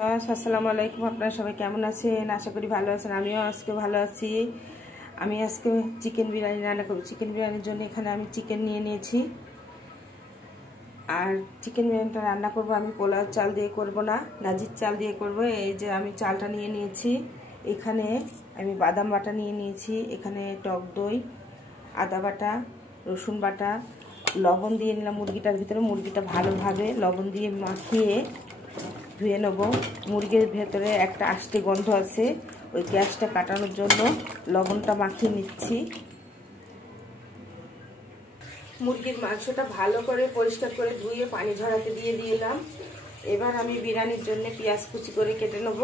আসসালামু আলাইকুম। আপনারা সবাই কেমন আছেন? আশা করি ভালো আছেন। আমিও আজকে ভালো আছি। আমি আজকে চিকেন বিরিয়ানি রান্না করব। চিকেন বিরিয়ানির জন্য এখানে আমি চিকেন নিয়ে নিয়েছি। আর চিকেন বিরিয়ানিটা রান্না করব আমি পোলাও চাল দিয়ে করব না, নাজির চাল দিয়ে করব। এই যে আমি চালটা নিয়ে নিয়েছি। এখানে আমি বাদাম বাটা নিয়ে নিয়েছি। এখানে টক দই, আদা বাটা, রসুন বাটা, লবণ দিয়ে নিলাম মুরগিটার ভিতরে। মুরগিটা ভালোভাবে লবণ দিয়ে মাখিয়ে ধুয়ে নেব। মুরগির ভেতরে একটা আষ্টে গন্ধ আছে, ওই গ্যাসটা কাটানোর জন্য লবণটা মাখিয়ে নিচ্ছি। মুরগির মাংসটা ভালো করে পরিষ্কার করে ধুয়ে পানি ঝরাতে দিয়ে দিলাম। এবার আমি বিরিয়ানির জন্য পেঁয়াজ কুচি করে কেটে নেব।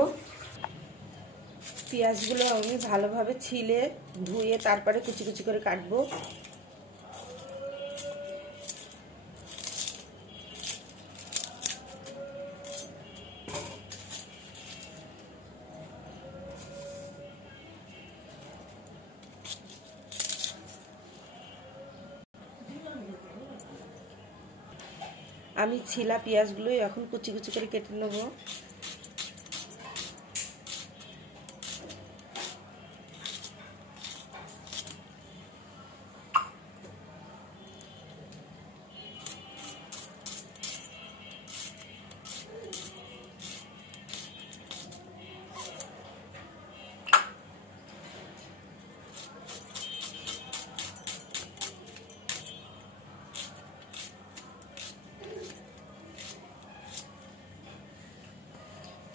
পেঁয়াজগুলো আমি ভালোভাবে ছিলে ধুয়ে তারপরে কুচি কুচি করে কাটবো। আমি ছিলা পেঁয়াজগুলো এখন কুচি কুচি করে কেটে নেব।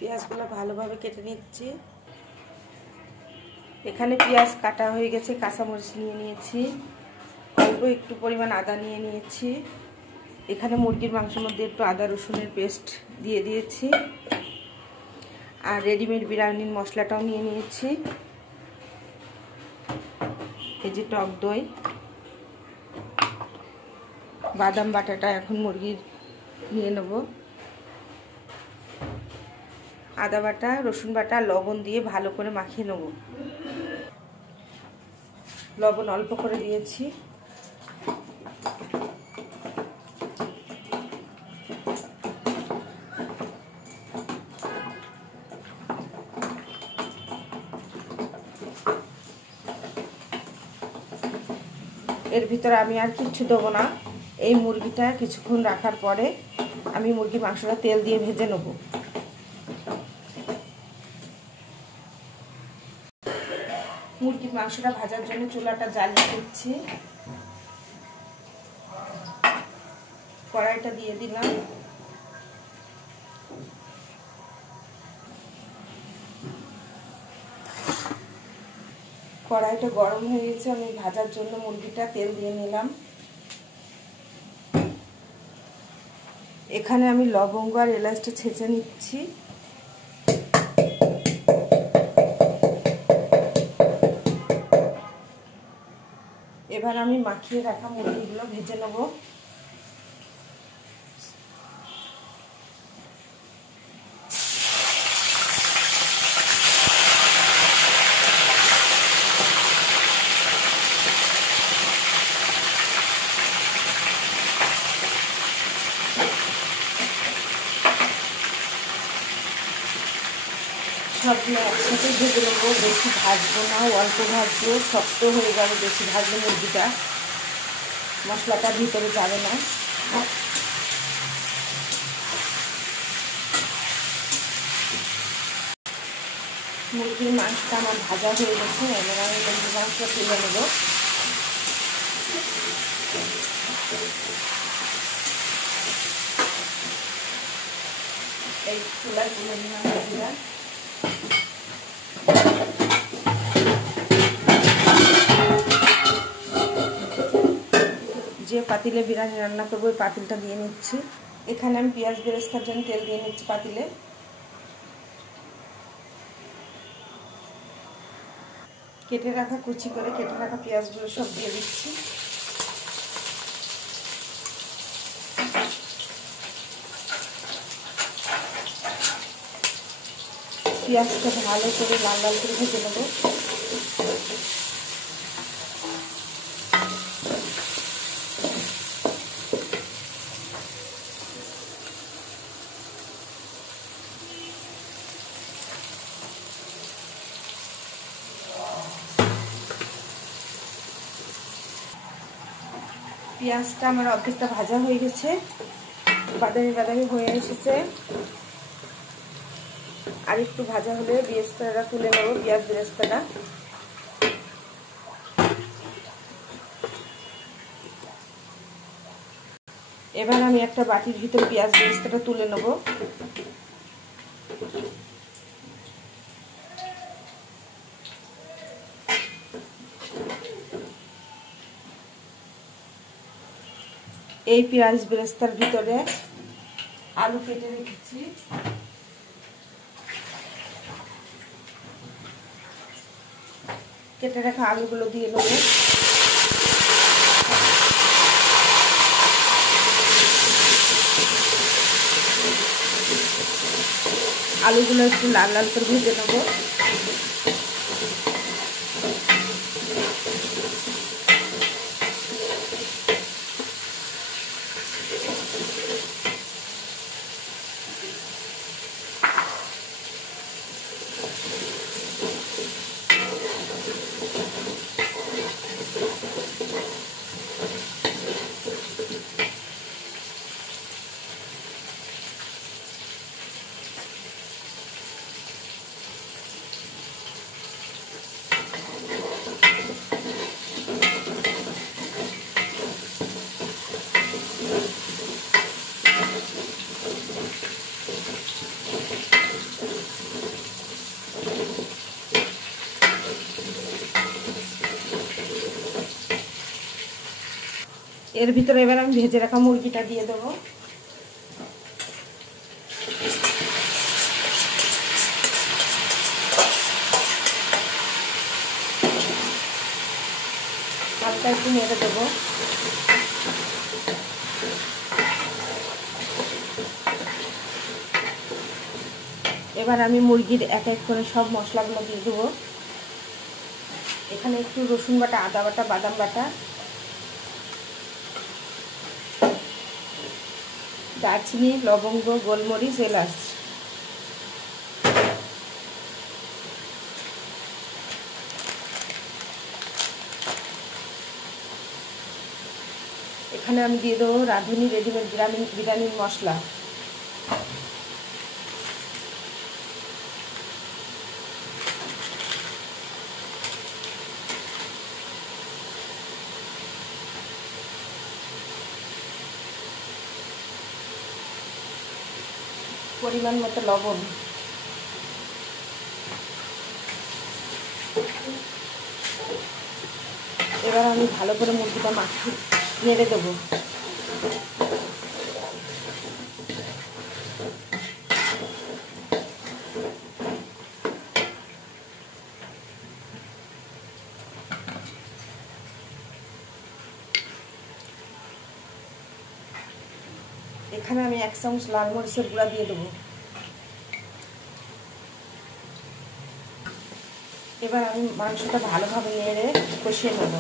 পেঁয়াজগুলো ভালোভাবে কেটে নিচ্ছি। এখানে পেঁয়াজ কাটা হয়ে গেছে, কাঁচামরিচ নিয়ে নিয়েছি, অল্প একটু পরিমাণ আদা নিয়ে নিয়েছি। এখানে মুরগির মাংসের মধ্যে একটু আদা রসুনের পেস্ট দিয়ে দিয়েছি। আর রেডিমেড বিরিয়ানির মশলাটাও নিয়ে নিয়েছি। এই যে টক দই, বাদাম বাটাটা এখন মুরগির নিয়ে নেব। আদা বাটা, রসুন বাটা, লবণ দিয়ে ভালো করে মাখিয়ে নেব। লবণ অল্প করে দিয়েছি। এর ভিতরে আমি আর কিচ্ছু দেবো না। এই মুরগিটা কিছুক্ষণ রাখার পরে আমি মুরগির মাংসটা তেল দিয়ে ভেজে নেব। মুরগির মাংসটা ভাজার জন্য চুলাটা জ্বালিয়ে দিচ্ছি। কড়াইটা দিয়ে দিলাম। কড়াইটা গরম হয়ে গেছে, আমি ভাজার জন্য মুরগিটা তেল দিয়ে নিলাম। এখানে আমি লবঙ্গ আর এলাচটা ছেঁচে নিচ্ছি। এবার আমি মাখিয়ে রাখা মুরগিগুলো ভেজে নেব। সবগুলো একসাথে ভেজে নেবো। বেশি ভাজবো না, অল্প ভাজবো, শক্ত হয়ে যাবে বেশি ভাজলে মুরগিটা, মশলাটা ভিতরে যাবে না। মুরগির মাংসটা আমার ভাজা হয়ে গেছে। এবার আমি মুরগির মাংসটা তুলে নেব। এই চুলায় তুলে নিলাম মুরগিটা। যে পাতিলে বিরিয়ানি রান্না করবো ওই পাতিলটা দিয়ে নিচ্ছি। এখানে আমি পেঁয়াজ বেরেস্তার জন্য তেল দিয়ে নিচ্ছি পাতিলে। কেটে রাখা কুচি করে কেটে রাখা পেঁয়াজগুলো সব দিয়ে দিচ্ছি। পেঁয়াজটা ভালো করে লাল লাল করে ভেজে নেব। পেঁয়াজটা আমার অর্ধেকটা ভাজা হয়ে গেছে, বাদামি বাদামি হয়ে এসেছে। আর একটু ভাজা হলে বেরেস্তাটা তুলে নেব, পেঁয়াজ বেরেস্তাটা। এবার আমি একটা বাটির ভিতরে পেঁয়াজ বেরেস্তাটা তুলে নেব। এই পেঁয়াজ বেরেস্তার ভিতরে আলু কেটে রেখেছি, কেটে রাখা আলুগুলো দিয়ে নেব। আলুগুলো একটু লাল লাল করে ভেজে নেব। এর ভিতরে এবার আমি ভেজে রাখা মুরগিটা দিয়ে দেবো। হালকা একটু নেড়ে দেবো। এবার আমি মুরগির এক এক করে সব মশলাগুলো দিয়ে দেবো। এখানে একটু রসুন বাটা, আদা বাটা, বাদাম বাটা, দারচিনি, লবঙ্গ, গোলমরিচ, এলাচ। এখানে আমি দিয়ে দেবো রাঁধুনি রেডিমেড বিরিয়ানির মশলা। পরিমাণ মতো লবণ। এবার আমি ভালো করে মুরগিটা মাখিয়ে নেড়ে দেবো। এখানে আমি 1 চামচ লাল মরিচের গুঁড়া দিয়ে দেবো। এবার আমি মাংসটা ভালোভাবে নেড়ে কষিয়ে নেব।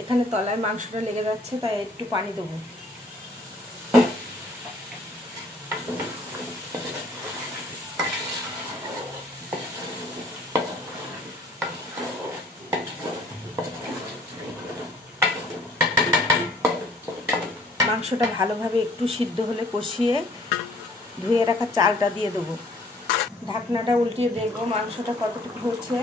এখানে তলায় মাংসটা লেগে যাচ্ছে, তাই একটু পানি দেবো। মাংসটা ভালোভাবে একটু সিদ্ধ হলে কষিয়ে ধুয়ে রাখা চালটা দিয়ে দেবো। ঢাকনাটা উল্টিয়ে দেখবো মাংসটা কতটুকু হচ্ছে।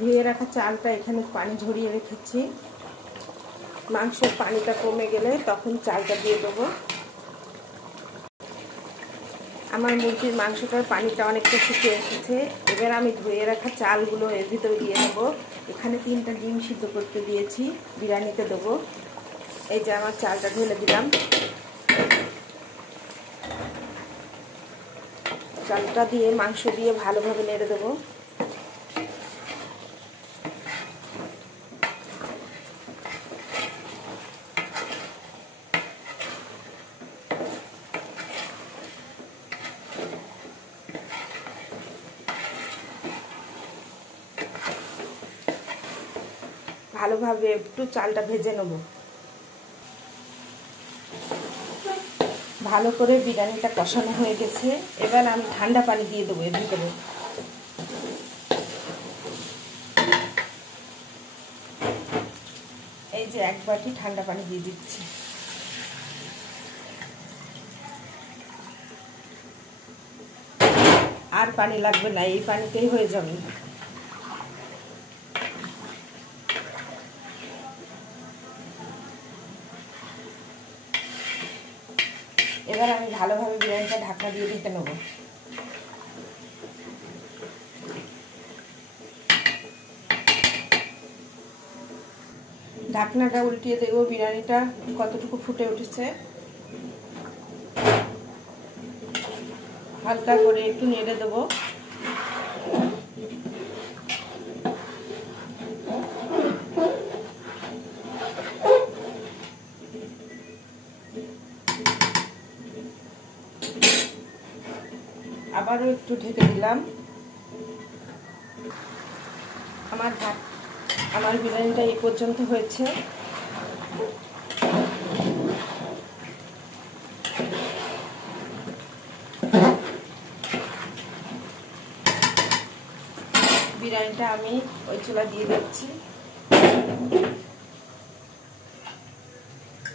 ধুয়ে রাখা চালটা এখানে পানি ঝরিয়ে রেখেছি। মাংসের পানিটা কমে গেলে তখন চালটা দিয়ে দেবো। আমার মুরগির মাংসটার পানিটা অনেকটা শুকিয়ে এসেছে। এবার আমি ধুয়ে রাখা চালগুলো এর ভিতরে দিয়ে দেবো। এখানে 3টা ডিম সিদ্ধ করতে দিয়েছি, বিরিয়ানিতে দেবো। এই যে আমার চালটা ঢেলে দিলাম। চালটা দিয়ে মাংস দিয়ে ভালোভাবে নেড়ে দেবো। ভালোভাবে একটু চালটা ভেজে নেব। ভালো করে বিরিয়ানিটা কষানো হয়ে গেছে। এবার আমি ঠান্ডা পানি দিয়ে দেবো এর ভিতরে। এই যে 1 বাটি ঠান্ডা পানি দিয়ে দিচ্ছি। আর পানি লাগবে না, এই পানিতেই হয়ে যাবে। এবার আমি ভালোভাবে বিরিয়ানিটা ঢাকনা দিয়ে দিতে নেব। ঢাকনাটা উল্টিয়ে দেব। বিরিয়ানিটা কতটুকু ফুটে উঠেছে হালকা করে একটু নেড়ে দেব। আবারও একটু ঢেকে দিলাম। আমার বিরিয়ানিটা এই পর্যন্ত হয়েছে। বিরিয়ানিটা আমি ওই চুলা দিয়ে দিচ্ছি।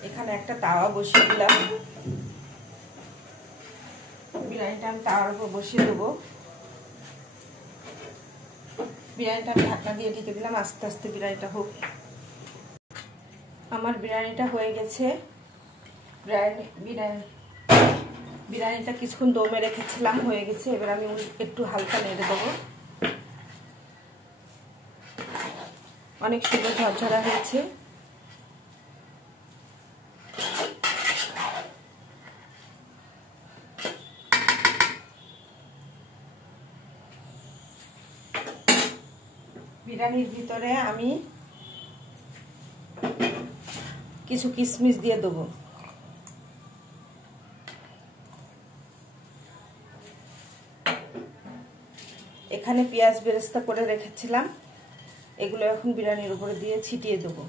এখানে একটা তাওয়া বসিয়ে দিলাম। বিরিয়ানিটা আমি তাওয়ার উপর বসিয়ে দেবো। বিরিয়ানিটা আমি ঢাকনা দিয়ে ঢেকে দিলাম। আস্তে আস্তে বিরিয়ানিটা হোক। আমার বিরিয়ানিটা হয়ে গেছে। বিরিয়ানিটা কিছুক্ষণ দমে রেখেছিলাম, হয়ে গেছে। এবার আমি একটু হালকা নেড়ে দেবো। অনেক সুন্দর ঝরঝরা হয়েছে। বিরিয়ানির ভিতরে আমি কিছু কিশমিশ দিয়ে দেবো। এখানে পেঁয়াজ বেরেস্তা করে রেখেছিলাম, এগুলো এখন বিরিয়ানির উপরে দিয়ে ছিটিয়ে দেবো।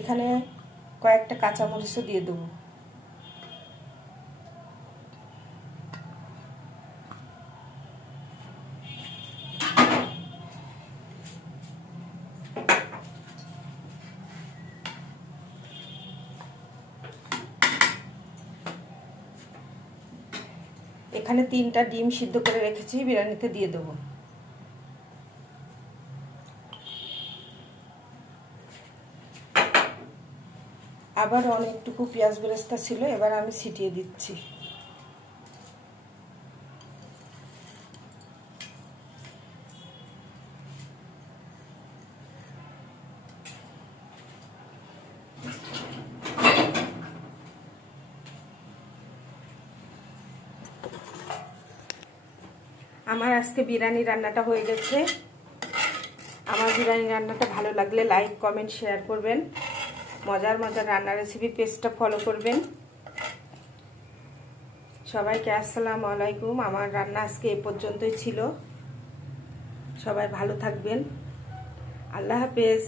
এখানে কয়েকটা কাঁচামরিচও দিয়ে দেবো। এখানে 3টা ডিম সিদ্ধ করে রেখেছি, বিরিয়ানিতে দিয়ে দেবো। আবার অনেকটুকু পেঁয়াজ বেরেস্তা ছিল, এবার আমি ছিটিয়ে দিচ্ছি। আমার আজকে বিরিয়ানি রান্নাটা হয়ে গেছে। আমার বিরিয়ানি রান্নাটা ভালো লাগলে লাইক, কমেন্ট, শেয়ার করবেন। মজার মজার রান্না রেসিপি পেজটা ফলো করবেন। সবাইকে আসসালামু আলাইকুম। আমার রান্না আজকে এই পর্যন্তই ছিল। সবাই ভালো থাকবেন। আল্লাহ হাফেজ।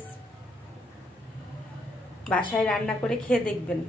বাসায় রান্না করে খেয়ে দেখবেন।